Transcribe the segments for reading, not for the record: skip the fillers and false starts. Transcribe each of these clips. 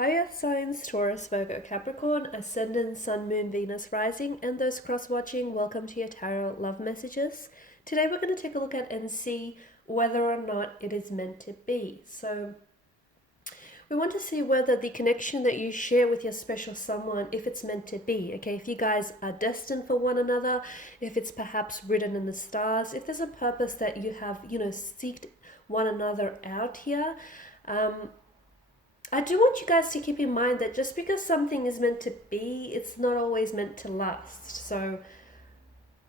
Hi Earth signs, Taurus, Virgo, Capricorn, Ascendant, Sun, Moon, Venus, Rising, and those cross-watching, welcome to your tarot love messages. Today we're going to take a look at and see whether or not it is meant to be. So we want to see whether the connection that you share with your special someone, if it's meant to be, okay? If you guys are destined for one another, if it's perhaps written in the stars, if there's a purpose that you have, seeked one another out here. I do want you guys to keep in mind that just because something is meant to be, it's not always meant to last. So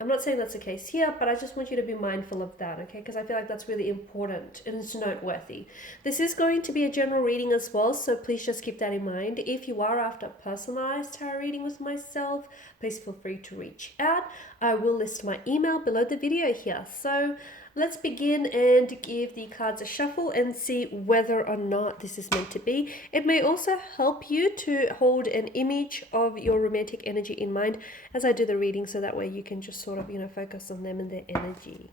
I'm not saying that's the case here, but I just want you to be mindful of that, okay? Because I feel like that's really important and it's noteworthy. This is going to be a general reading as well, so please just keep that in mind. If you are after a personalized tarot reading with myself, please feel free to reach out. I will list my email below the video here. So let's begin and give the cards a shuffle and see whether or not this is meant to be. It may also help you to hold an image of your romantic energy in mind as I do the reading, so that way you can just sort of, focus on them and their energy.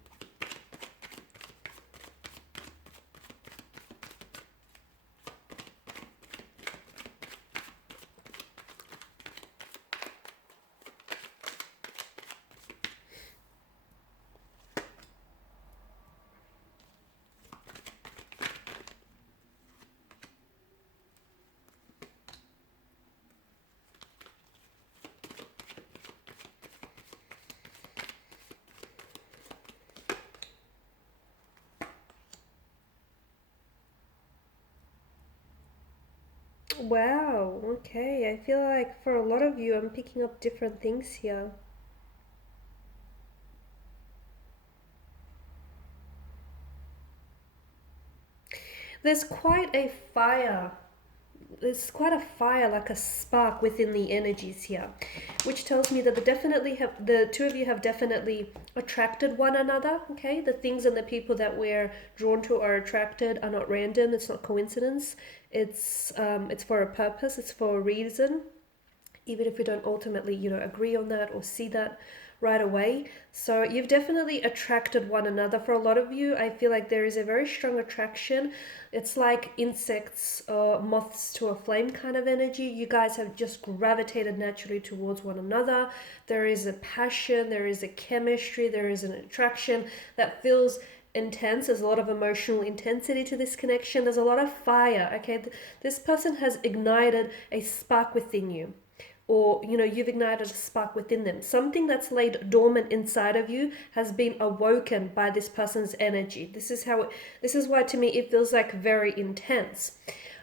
Wow, okay. I feel like for a lot of you, I'm picking up different things here. There's quite a fire. There's quite a fire, like a spark within the energies here, which tells me that the two of you have definitely attracted one another. Okay, the things and the people that we're drawn to or attracted are not random. It's not coincidence. It's for a purpose. It's for a reason, even if we don't ultimately agree on that or see that right away. So you've definitely attracted one another. For a lot of you, I feel like there is a very strong attraction. It's like insects or moths to a flame kind of energy. You guys have just gravitated naturally towards one another. There is a passion, there is a chemistry, there is an attraction that feels intense. There's a lot of emotional intensity to this connection. There's a lot of fire, okay? This person has ignited a spark within you, or you've ignited a spark within them. Something that's laid dormant inside of you has been awoken by this person's energy. This is why to me it feels like very intense.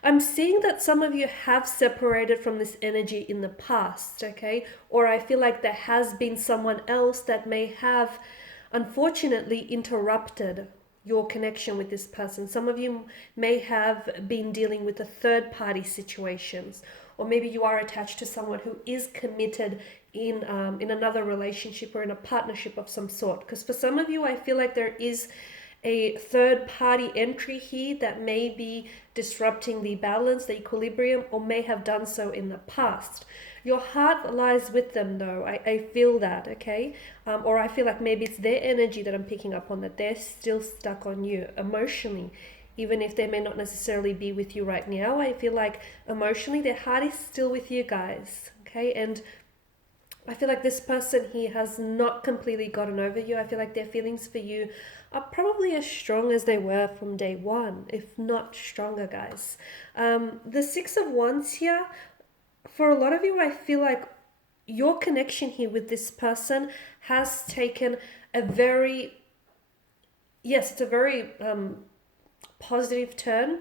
I'm seeing that some of you have separated from this energy in the past, okay? Or I feel like there has been someone else that may have unfortunately interrupted your connection with this person. Some of you may have been dealing with a third party situations, or maybe you are attached to someone who is committed in another relationship or in a partnership of some sort. Because for some of you, I feel like there is a third party entry here that may be disrupting the balance, the equilibrium, or may have done so in the past. Your heart lies with them though. I feel that, okay? Or I feel like maybe it's their energy that I'm picking up on, that they're still stuck on you emotionally. Even if they may not necessarily be with you right now, I feel like emotionally their heart is still with you guys, okay? And I feel like this person here has not completely gotten over you. I feel like their feelings for you are probably as strong as they were from day one, if not stronger, guys. The Six of Wands here, for a lot of you, I feel like your connection here with this person has taken a very, yes, it's a very positive turn,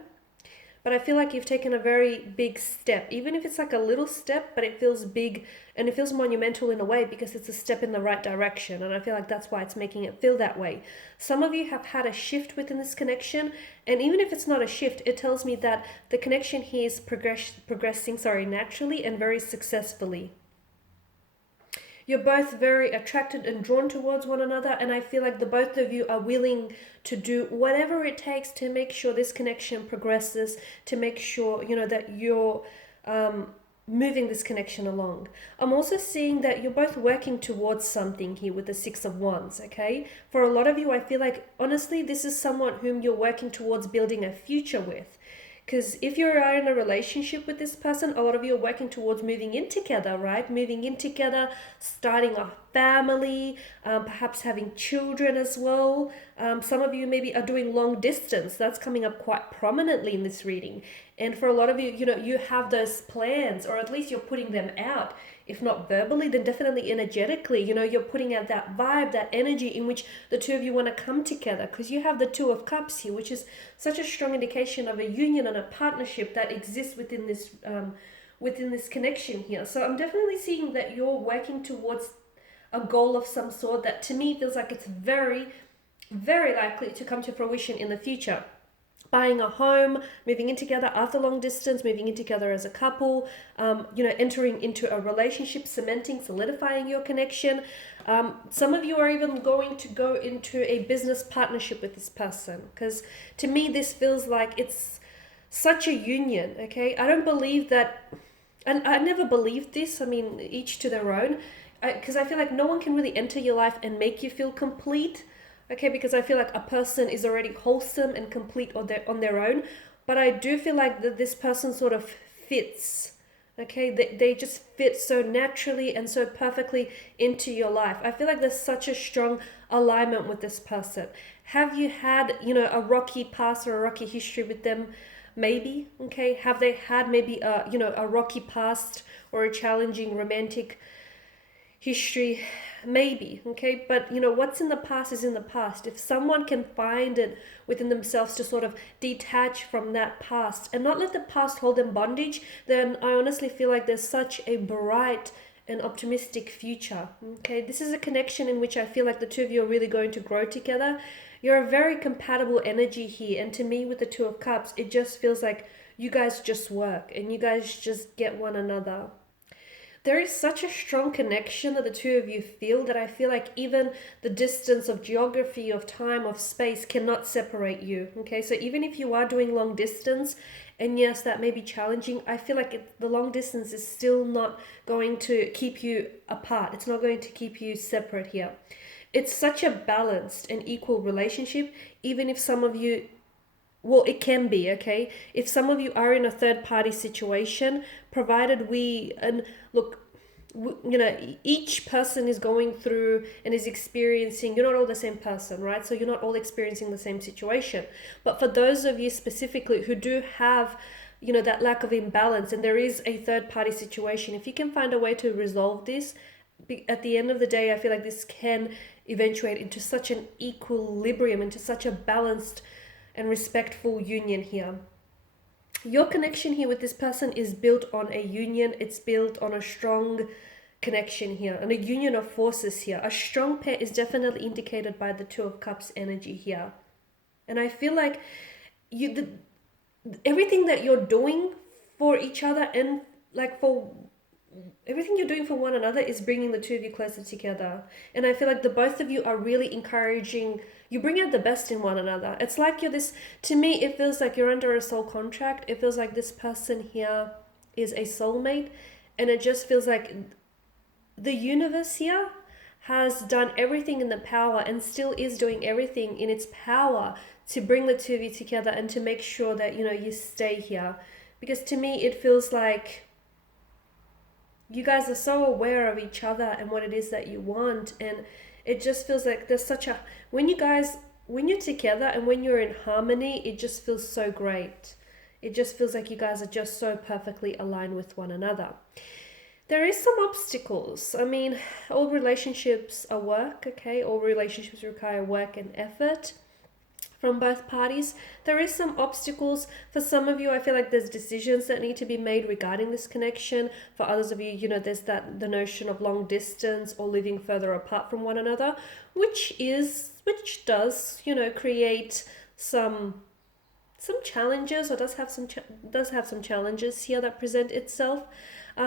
but I feel like you've taken a very big step, even if it's like a little step, but it feels big and it feels monumental in a way because it's a step in the right direction. And I feel like that's why it's making it feel that way. Some of you have had a shift within this connection, and even if it's not a shift, it tells me that the connection here is progressing naturally and very successfully. You're both very attracted and drawn towards one another, and I feel like the both of you are willing to do whatever it takes to make sure this connection progresses, to make sure that you're moving this connection along. I'm also seeing that you're both working towards something here with the Six of Wands, okay? For a lot of you, I feel like honestly this is someone whom you're working towards building a future with. Because if you are in a relationship with this person, a lot of you are working towards moving in together, right? Moving in together, starting a family, perhaps having children as well. Some of you maybe are doing long distance. That's coming up quite prominently in this reading. And for a lot of you, you have those plans, or at least you're putting them out. If not verbally, then definitely energetically. You're putting out that vibe, that energy in which the two of you want to come together, because you have the Two of Cups here, which is such a strong indication of a union and a partnership that exists within this connection here. So I'm definitely seeing that you're working towards a goal of some sort that to me feels like it's very, very likely to come to fruition in the future. Buying a home, moving in together after long distance, moving in together as a couple, entering into a relationship, cementing, solidifying your connection. Some of you are even going to go into a business partnership with this person, because to me this feels like it's such a union, okay? I don't believe that, and I never believed this, I mean, each to their own, because I feel like no one can really enter your life and make you feel complete. Okay, because I feel like a person is already wholesome and complete on their own, but I do feel like that this person sort of fits. Okay, they just fit so naturally and so perfectly into your life. I feel like there's such a strong alignment with this person. Have you had, a rocky past or a rocky history with them? Maybe. Okay, have they had maybe a rocky past or a challenging romantic history? Maybe. Okay, but what's in the past is in the past. If someone can find it within themselves to sort of detach from that past and not let the past hold them bondage, then I honestly feel like there's such a bright and optimistic future. Okay, this is a connection in which I feel like the two of you are really going to grow together. You're a very compatible energy here, and to me with the Two of Cups, it just feels like you guys just work and you guys just get one another. There is such a strong connection that the two of you feel that I feel like even the distance of geography, of time, of space cannot separate you. Okay, so even if you are doing long distance, and yes, that may be challenging, I feel like the long distance is still not going to keep you apart. It's not going to keep you separate here. It's such a balanced and equal relationship, even if some of you, well, it can be, okay? If some of you are in a third party situation, provided and look, each person is going through and is experiencing, you're not all the same person, right? So you're not all experiencing the same situation. But for those of you specifically who do have, that lack of imbalance and there is a third party situation, if you can find a way to resolve this, at the end of the day, I feel like this can eventuate into such an equilibrium, into such a balanced and respectful union here. Your connection here with this person is built on a union. It's built on a strong connection here and a union of forces here. A strong pair is definitely indicated by the Two of Cups energy here. And I feel like everything that you're doing for each other and like for everything you're doing for one another is bringing the two of you closer together. And I feel like the both of you are really encouraging, you bring out the best in one another. It's like to me, it feels like you're under a soul contract. It feels like this person here is a soulmate. And it just feels like the universe here has done everything in the power and still is doing everything in its power to bring the two of you together and to make sure that, you stay here. Because to me, it feels like you guys are so aware of each other and what it is that you want, and it just feels like there's such a when you're together and when you're in harmony, it just feels so great. It just feels like you guys are just so perfectly aligned with one another. There is some obstacles. I mean, all relationships are work, okay? All relationships require work and effort from both parties. There is some obstacles. For some of you, I feel like there's decisions that need to be made regarding this connection. For others of you, there's the notion of long distance or living further apart from one another, which does, create some challenges, or does have some challenges here that present itself.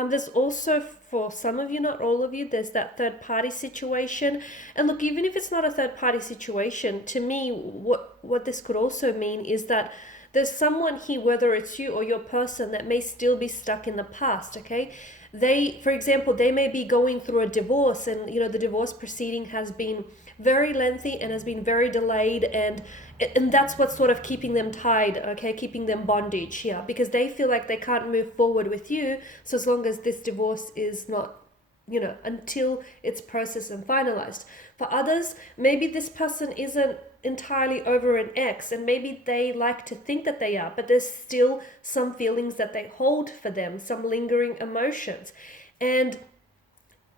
There's also, for some of you, not all of you, there's that third party situation. And look, even if it's not a third party situation, to me, what this could also mean is that there's someone here, whether it's you or your person, that may still be stuck in the past, okay? For example, they may be going through a divorce, and the divorce proceeding has been very lengthy and has been very delayed, and that's what's sort of keeping them tied, okay, keeping them bondage here, because they feel like they can't move forward with you. So as long as this divorce is not, until it's processed and finalized. For others, maybe this person isn't entirely over an ex, and maybe they like to think that they are, but there's still some feelings that they hold for them, some lingering emotions. And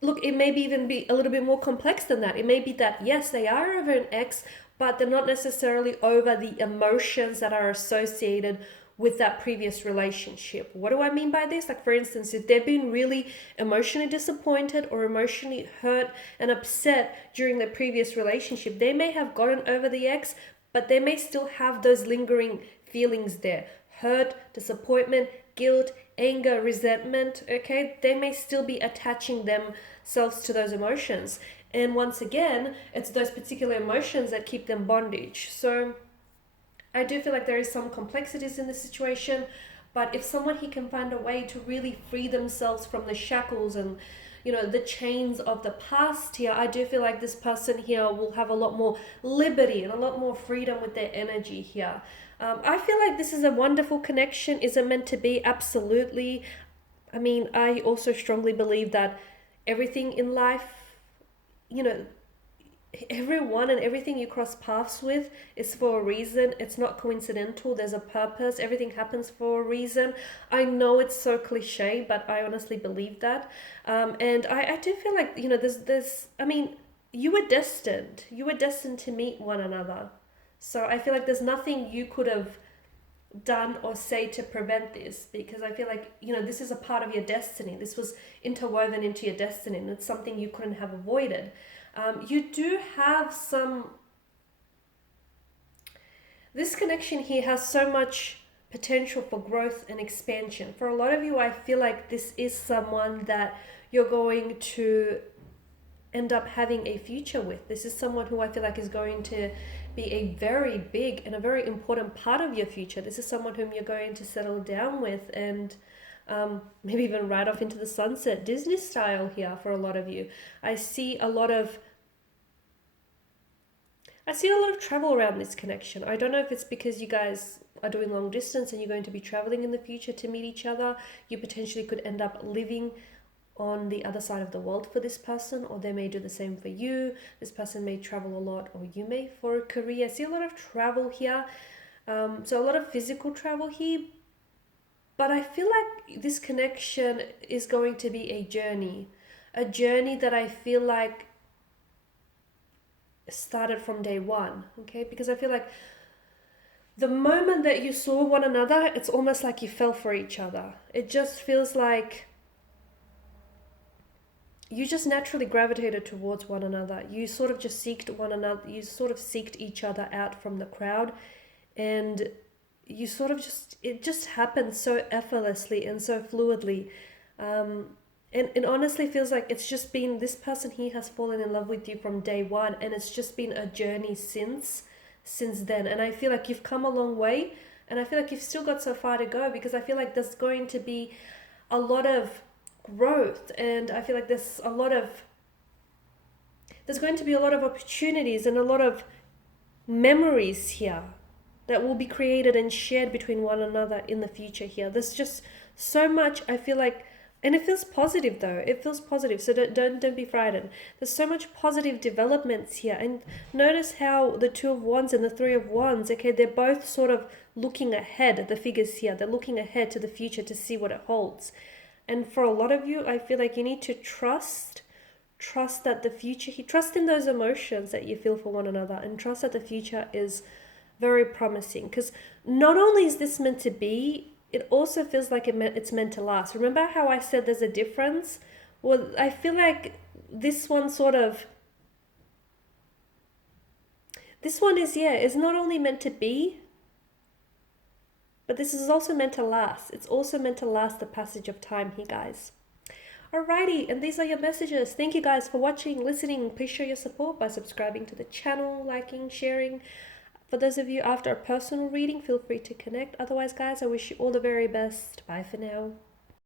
look, it may be even be a little bit more complex than that. It may be that, yes, they are over an ex, but they're not necessarily over the emotions that are associated with that previous relationship. What do I mean by this? Like, for instance, if they've been really emotionally disappointed or emotionally hurt and upset during the previous relationship, they may have gotten over the ex, but they may still have those lingering feelings there. Hurt, disappointment, guilt, anger, resentment, okay? They may still be attaching themselves to those emotions. And once again, it's those particular emotions that keep them bondage. So I do feel like there is some complexities in this situation, but if someone here can find a way to really free themselves from the shackles and the chains of the past here, I do feel like this person here will have a lot more liberty and a lot more freedom with their energy here. I feel like this is a wonderful connection. Is it meant to be? Absolutely. I mean, I also strongly believe that everything in life, everyone and everything you cross paths with is for a reason. It's not coincidental. There's a purpose. Everything happens for a reason. I know it's so cliche, but I honestly believe that. And I do feel like, you were destined. You were destined to meet one another. So I feel like there's nothing you could have done or say to prevent this, because I feel like, this is a part of your destiny. This was interwoven into your destiny, and it's something you couldn't have avoided. You do have this connection here has so much potential for growth and expansion. For a lot of you, I feel like this is someone that you're going to end up having a future with. This is someone who I feel like is going to be a very big and a very important part of your future. This is someone whom you're going to settle down with and maybe even ride off into the sunset, Disney style here for a lot of you. I see a lot of travel around this connection. I don't know if it's because you guys are doing long distance and you're going to be traveling in the future to meet each other. You potentially could end up living on the other side of the world for this person, or they may do the same for you. This person may travel a lot, or you may for a career. I see a lot of travel here. So a lot of physical travel here. But I feel like this connection is going to be a journey that I feel like started from day one, okay? Because I feel like the moment that you saw one another, it's almost like you fell for each other. It just feels like you just naturally gravitated towards one another. You sort of just seeked one another. You sort of seeked each other out from the crowd, and you sort of it just happened so effortlessly and so fluidly. And it honestly feels like it's just been, this person here has fallen in love with you from day one, and it's just been a journey since then. And I feel like you've come a long way, and I feel like you've still got so far to go, because I feel like there's going to be a lot of growth, and I feel like there's going to be a lot of opportunities and a lot of memories here that will be created and shared between one another in the future here. There's just so much, I feel like, and it feels positive though. It feels positive, so don't be frightened. There's so much positive developments here, and notice how the Two of Wands and the Three of Wands, okay, they're both sort of looking ahead. The figures here, they're looking ahead to the future to see what it holds. And for a lot of you, I feel like you need to trust that the future, trust in those emotions that you feel for one another, and trust that the future is very promising. Because not only is this meant to be, it also feels like it's meant to last. Remember how I said there's a difference? Well, I feel like this one is not only meant to be, but this is also meant to last. It's also meant to last the passage of time here, guys. Alrighty, and these are your messages. Thank you guys for watching, listening. Please show your support by subscribing to the channel, liking, sharing. For those of you after a personal reading, feel free to connect. Otherwise, guys, I wish you all the very best. Bye for now.